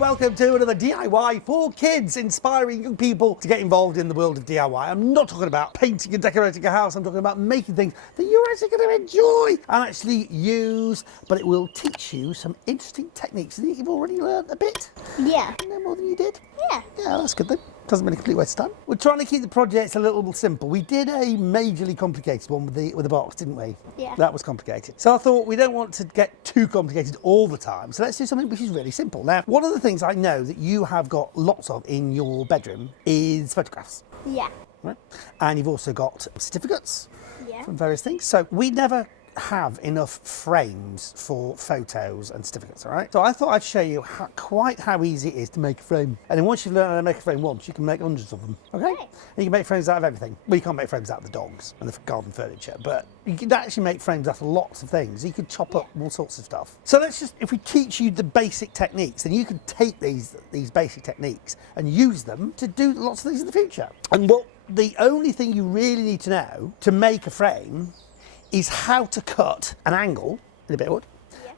welcome to another DIY for kids, inspiring young people to get involved in the world of DIY. I'm not talking about painting and decorating a house, I'm talking about making things that you're actually going to enjoy and actually use, but it will teach you some interesting techniques. I think you've already learned a bit. Yeah. No more than you did? Yeah. Yeah, that's good then. Doesn't mean a complete waste of time. We're trying to keep the projects a little simple. We did a majorly complicated one with the box, didn't we? Yeah. That was complicated. So I thought we don't want to get too complicated all the time. So let's do something which is really simple. Now, one of the things I know that you have got lots of in your bedroom is photographs. Yeah. Right? And you've also got certificates Yeah. from various things. So we never have enough frames for photos and certificates, all right? So I thought I'd show you quite how easy it is to make a frame. And then once you've learned how to make a frame once, you can make hundreds of them, okay? Right. And you can make frames out of everything. Well, you can't make frames out of the dogs and the garden furniture, but you can actually make frames out of lots of things. You could chop up all sorts of stuff. So let's just, if we teach you the basic techniques, then you can take these basic techniques and use them to do lots of things in the future. And what the only thing you really need to know to make a frame is how to cut an angle in a bit of wood,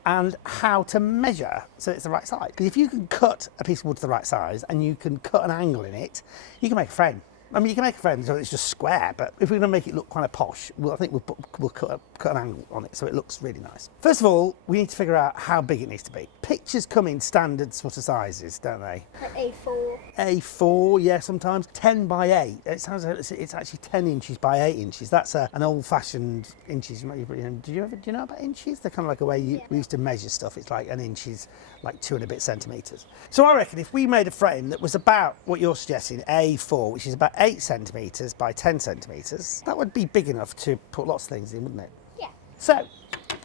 and how to measure so it's the right size. Because if you can cut a piece of wood to the right size and you can cut an angle in it, you can make a frame. I mean, you can make a frame so it's just square, but if we're going to make it look kind of posh, well, I think we'll cut an angle on it so it looks really nice. First of all, we need to figure out how big it needs to be. Pictures come in standard sort of sizes, don't they? Like A4. A4, yeah, sometimes. 10 by 8. It sounds like it's actually 10 inches by 8 inches. That's an old-fashioned inches. Do you know about inches? They're kind of like a way we used to measure stuff. It's like an inch is like 2 and a bit centimetres. So I reckon if we made a frame that was about what you're suggesting, A4, which is about 8 centimetres by 10 centimetres, that would be big enough to put lots of things in, wouldn't it? Yeah. So,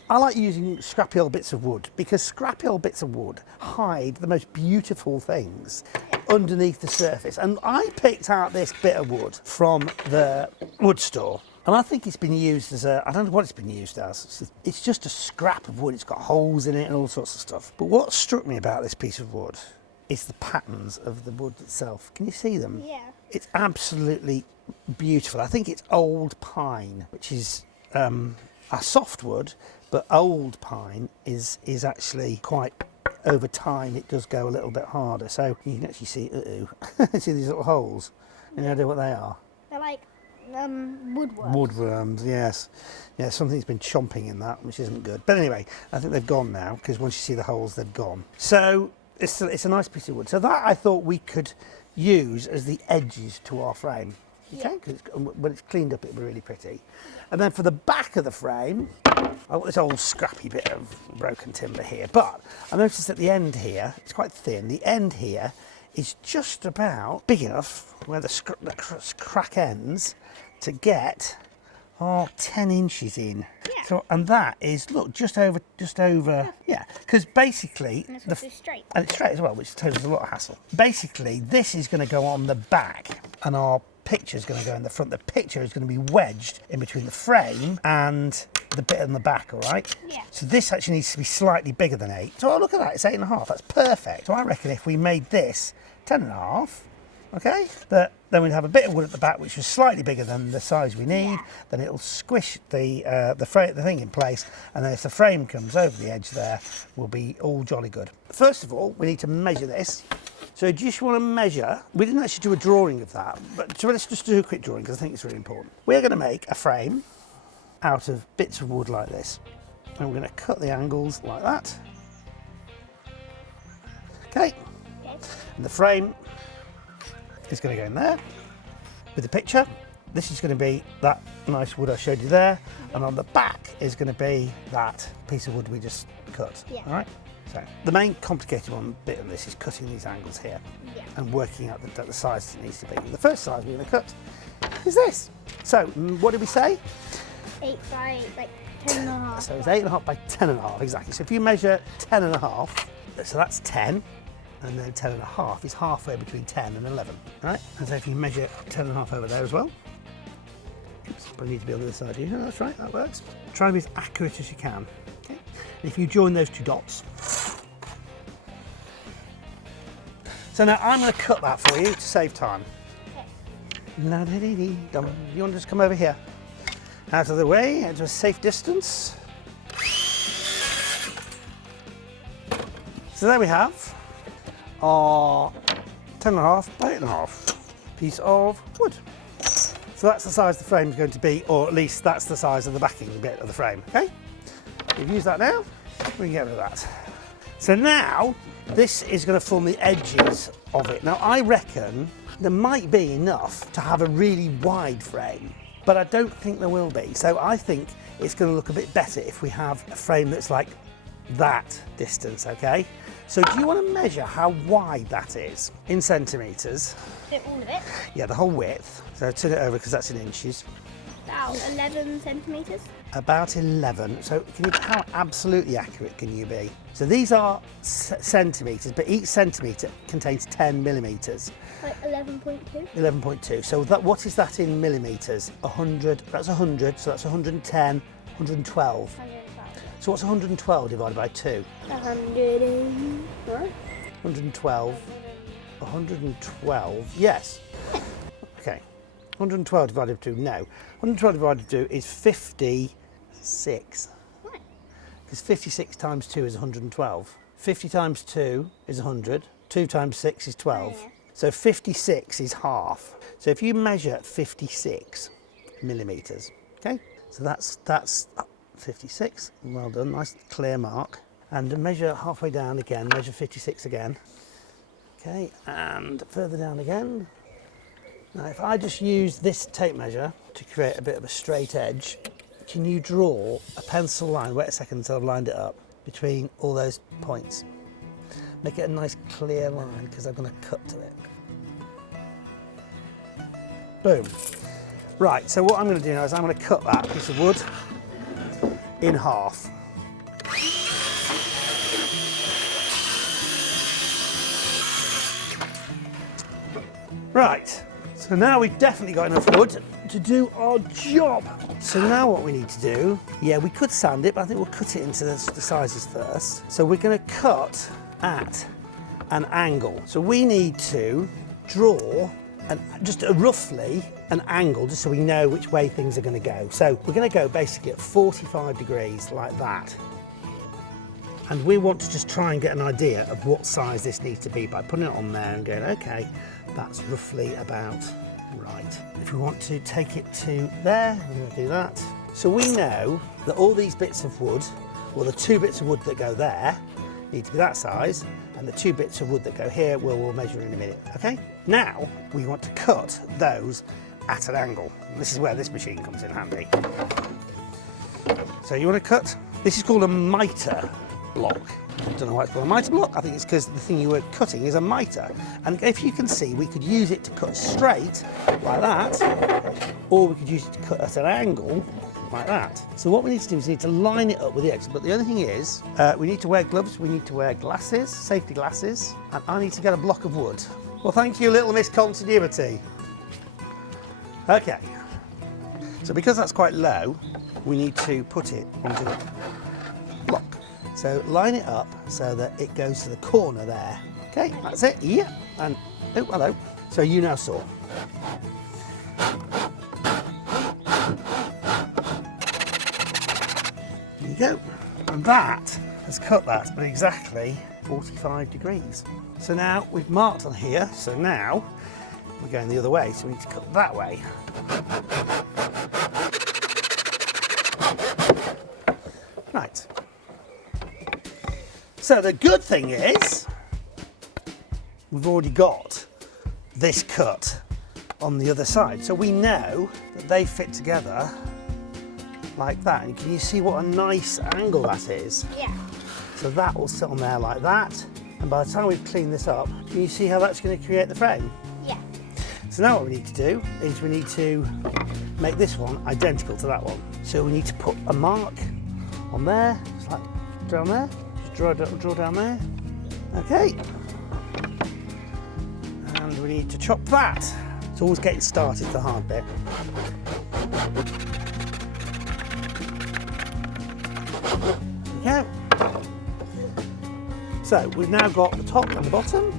I like using scrappy old bits of wood because scrappy old bits of wood hide the most beautiful things underneath the surface. And I picked out this bit of wood from the wood store. And I think it's been used as I don't know what it's been used as. It's just a scrap of wood. It's got holes in it and all sorts of stuff. But what struck me about this piece of wood is the patterns of the wood itself. Can you see them? Yeah. It's absolutely beautiful. I think it's old pine, which is a softwood, but old pine is actually quite, over time, it does go a little bit harder. So you can actually see, see these little holes. Any idea what they are? They're like woodworms. Woodworms, yes. Yeah, something's been chomping in that, which isn't good. But anyway, I think they've gone now, because once you see the holes, they've gone. So it's a nice piece of wood. So that I thought we could use as the edges to our frame. Okay, because when it's cleaned up, it'll be really pretty. And then for the back of the frame, I've got this old scrappy bit of broken timber here. But I noticed at the end here, it's quite thin. The end here is just about big enough where the crack ends to get 10 inches in. Yeah. So, and that is, look, just over, yeah. Because basically, And it's also straight. and it's straight as well, which saves us a lot of hassle. Basically, this is going to go on the back, and our picture is going to go in the front. The picture is going to be wedged in between the frame and the bit on the back, all right? Yeah. So this actually needs to be slightly bigger than 8. So look at that, it's 8.5. That's perfect. So I reckon if we made this 10.5, okay, then we'd have a bit of wood at the back, which is slightly bigger than the size we need. Yeah. Then it'll squish the thing in place, and then if the frame comes over the edge there, we'll be all jolly good. First of all, we need to measure this. So do you just want to measure? We didn't actually do a drawing of that, but so let's just do a quick drawing because I think it's really important. We're going to make a frame out of bits of wood like this, and we're going to cut the angles like that. Okay. And the frame is going to go in there with the picture. This is going to be that nice wood I showed you there, and on the back is going to be that piece of wood we just cut. Yeah. All right. So the main complicated bit of this is cutting these angles here and working out the size it needs to be. The first size we're going to cut is this. So what did we say? 8 by like 10.5. So it's 8.5 by 10.5 exactly. So if you measure 10.5, so that's 10. And then 10.5 is halfway between 10 and 11, right? And so if you measure 10.5 over there as well, oops, I need to be on the other side here. No, that's right, that works. Try and be as accurate as you can. Okay. And if you join those two dots. So now I'm going to cut that for you to save time. Okay. You want to just come over here? Out of the way, into a safe distance. So there we have are 10.5 by 8.5 piece of wood. So that's the size the frame is going to be, or at least that's the size of the backing bit of the frame, okay? We've used that now, we can get rid of that. So now, this is going to form the edges of it. Now I reckon there might be enough to have a really wide frame, but I don't think there will be. So I think it's going to look a bit better if we have a frame that's like that distance, okay? So do you want to measure how wide that is in centimetres? All of it? Yeah, the whole width. So turn it over because that's in inches. About 11 centimetres. About 11. So how absolutely accurate can you be? So these are centimetres, but each centimetre contains 10 millimetres. Like 11.2. 11.2. So what is that in millimetres? 100. That's 100. So that's 110, 112. 112. So what's 112 divided by 2? 112. 112. Yes. Okay. 112 divided by 2. No. 112 divided by 2 is 56. What? Because 56 times 2 is 112. 50 times 2 is 100. 2 times 6 is 12. Oh, yeah. So 56 is half. So if you measure 56 millimetres, okay? So that's 56. Well done. Nice clear mark. And measure halfway down again. Measure 56 again. Okay, and further down again. Now if I just use this tape measure to create a bit of a straight edge, can you draw a pencil line, wait a second until I've lined it up, between all those points? Make it a nice clear line because I'm going to cut to it. Boom. Right, so what I'm going to do now is I'm going to cut that piece of wood in half. Right, so now we've definitely got enough wood to do our job. So now what we need to do, yeah, we could sand it, but I think we'll cut it into the sizes first. So we're going to cut at an angle. So we need to draw just roughly an angle, just so we know which way things are going to go. So we're going to go basically at 45 degrees like that. And we want to just try and get an idea of what size this needs to be by putting it on there and going, okay, that's roughly about right. If we want to take it to there, we're going to do that. So we know that all these bits of wood, well, the 2 bits of wood that go there need to be that size, and the 2 bits of wood that go here we'll measure in a minute, okay? Now we want to cut those at an angle. This is where this machine comes in handy. So you want to cut, this is called a mitre block. I don't know why it's called a mitre block. I think it's because the thing you were cutting is a mitre. And if you can see, we could use it to cut straight like that, or we could use it to cut at an angle like that. So what we need to do is we need to line it up with the edge. But the other thing is, we need to wear gloves, we need to wear glasses, safety glasses, and I need to get a block of wood. Well, thank you, little Miss Continuity. Okay. So because that's quite low, we need to put it onto the block. So line it up so that it goes to the corner there. Okay, that's it. Yeah. And oh, hello. So you now saw. There you go. And that has cut that at exactly 45 degrees. So now we've marked on here. So now we're going the other way. So we need to cut that way. Right. So the good thing is, we've already got this cut on the other side. So we know that they fit together like that. And can you see what a nice angle that is? Yeah. So that will sit on there like that. And by the time we've cleaned this up, can you see how that's going to create the frame? Yeah. So now what we need to do is we need to make this one identical to that one. So we need to put a mark on there, just like down there. Draw down there. Okay. And we need to chop that. It's always getting started, the hard bit. There we go. So we've now got the top and the bottom.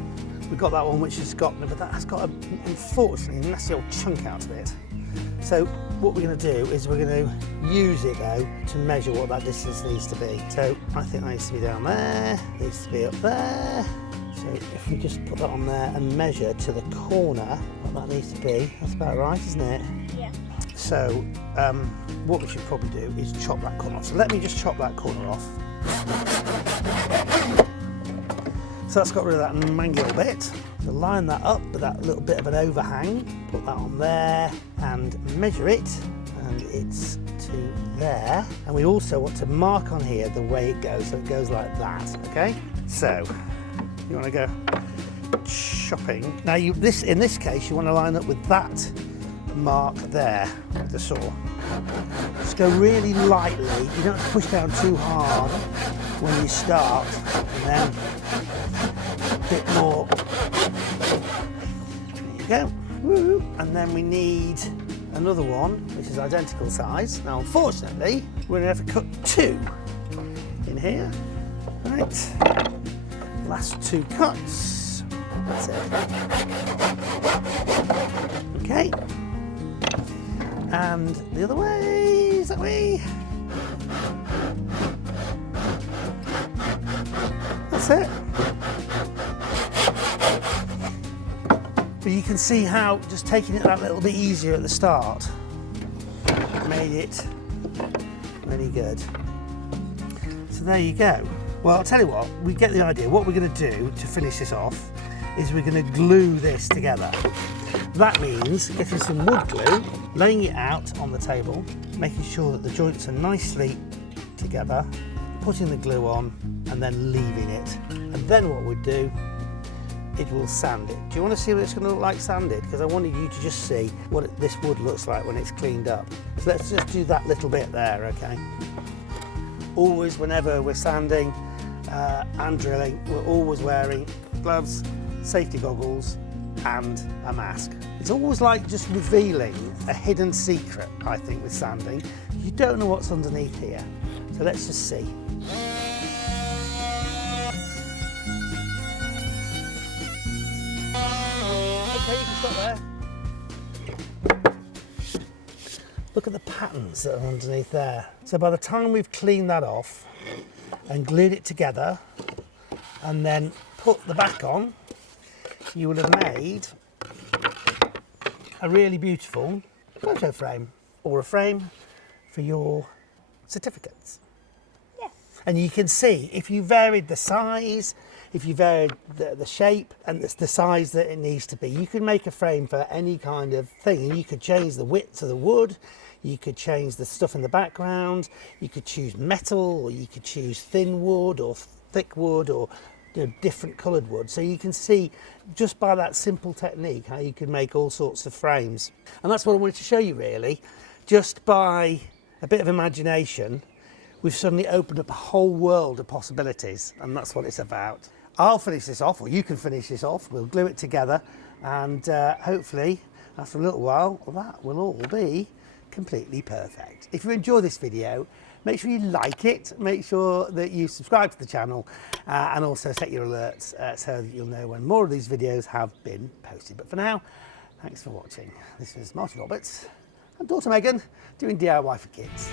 We've got that one which has got, but that has got unfortunately a nasty old chunk out of it. So what we're going to do is we're going to use it though to measure what that distance needs to be. So I think that needs to be down there, needs to be up there. So So if we just put that on there and measure to the corner what that needs to be, that's about right, isn't it? Yeah. So what we should probably do is chop that corner off. So let me just chop that corner off. So that's got rid of that mangle bit. So line that up with that little bit of an overhang. Put that on there and measure it. And it's to there. And we also want to mark on here the way it goes. So it goes like that, okay? So you want to go chopping. Now in this case, you want to line up with that mark there with the saw. Just go really lightly. You don't have to push down too hard when you start, and then a bit more. There you go. Woo. And then we need another one which is identical size. Now unfortunately we're going to have to cut two in here. Right. Last two cuts. That's it. Okay. And the other way, is that way? That's it. But you can see how just taking it that little bit easier at the start made it really good. So there you go. Well, I'll tell you what, we get the idea. What we're going to do to finish this off is we're going to glue this together. That means getting some wood glue, laying it out on the table, making sure that the joints are nicely together, putting the glue on and then leaving it. And then what we'd do, it will sand it. Do you want to see what it's going to look like sanded? Because I wanted you to just see what this wood looks like when it's cleaned up. So let's just do that little bit there, okay? Always, whenever we're sanding and drilling, we're always wearing gloves, safety goggles, and a mask. It's always like just revealing a hidden secret, I think, with sanding. You don't know what's underneath here. So let's just see. Okay, you can stop there. Look at the patterns that are underneath there. So by the time we've cleaned that off and glued it together and then put the back on, you will have made a really beautiful photo frame or a frame for your certificates. Yeah. And you can see if you varied the size, if you varied the shape and the size that it needs to be, you can make a frame for any kind of thing. And you could change the width of the wood, you could change the stuff in the background, you could choose metal, or you could choose thin wood or thick wood, or different coloured wood. So you can see just by that simple technique how you can make all sorts of frames. And that's what I wanted to show you really. Just by a bit of imagination, we've suddenly opened up a whole world of possibilities, and that's what it's about. I'll finish this off, or you can finish this off. We'll glue it together, and hopefully after a little while that will all be completely perfect. If you enjoy this video, make sure you like it, make sure that you subscribe to the channel, and also set your alerts so that you'll know when more of these videos have been posted. But for now, thanks for watching. This is Martin Roberts and daughter Megan doing DIY for kids.